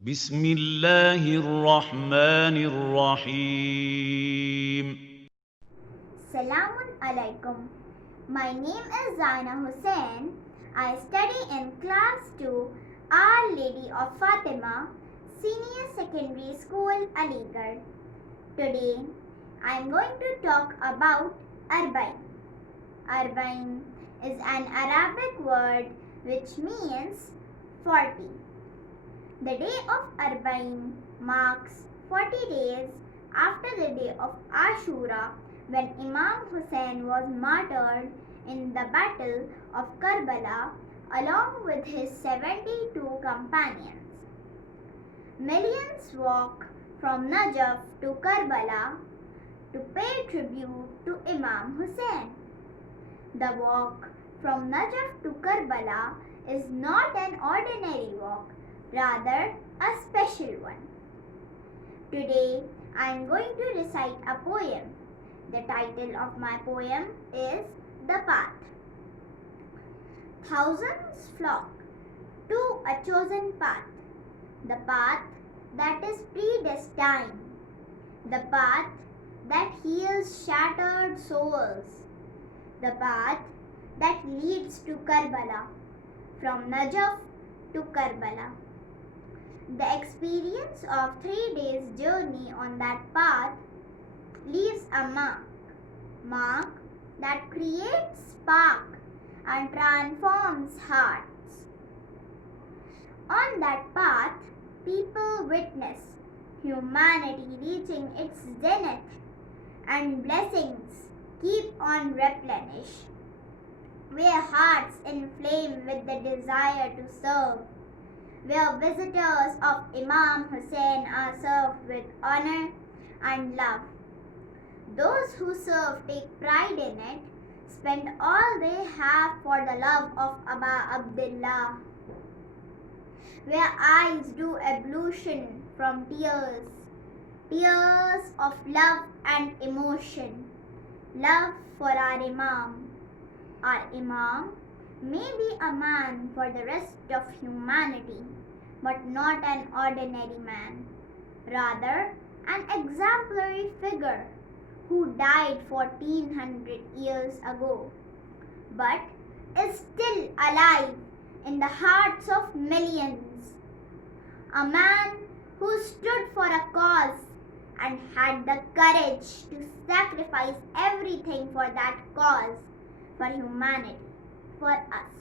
بسم الله الرحمن الرحيم. Salamun alaikum. My name is Zaina Hussain. I study in class 2 Our Lady of Fatima Senior Secondary School Aligarh. Today I am going to talk about Arba'in. Arba'in is an Arabic word which means 40. The day of Arba'in marks 40 days after the day of Ashura, when Imam Hussain was martyred in the Battle of Karbala along with his 72 companions. Millions walk from Najaf to Karbala to pay tribute to Imam Hussain. The walk from Najaf to Karbala is not an ordinary walk, rather a special one. Today I am going to recite a poem. The title of my poem is The Path. Thousands flock to a chosen path, the path that is predestined, the path that heals shattered souls, the path that leads to Karbala, from Najaf to Karbala. The experience of 3 days' journey on that path leaves a mark that creates spark and transforms hearts. On that path, people witness humanity reaching its zenith and blessings keep on replenish, where hearts inflame with the desire to serve, where visitors of Imam Hussain are served with honor and love. Those who serve take pride in it, spend all they have for the love of Aba Abdullah, where eyes do ablution from tears, tears of love and emotion, love for our Imam. Our Imam may be a man for the rest of humanity, but not an ordinary man, rather an exemplary figure who died 1400 years ago, but is still alive in the hearts of millions. A man who stood for a cause and had the courage to sacrifice everything for that cause, for humanity, for us.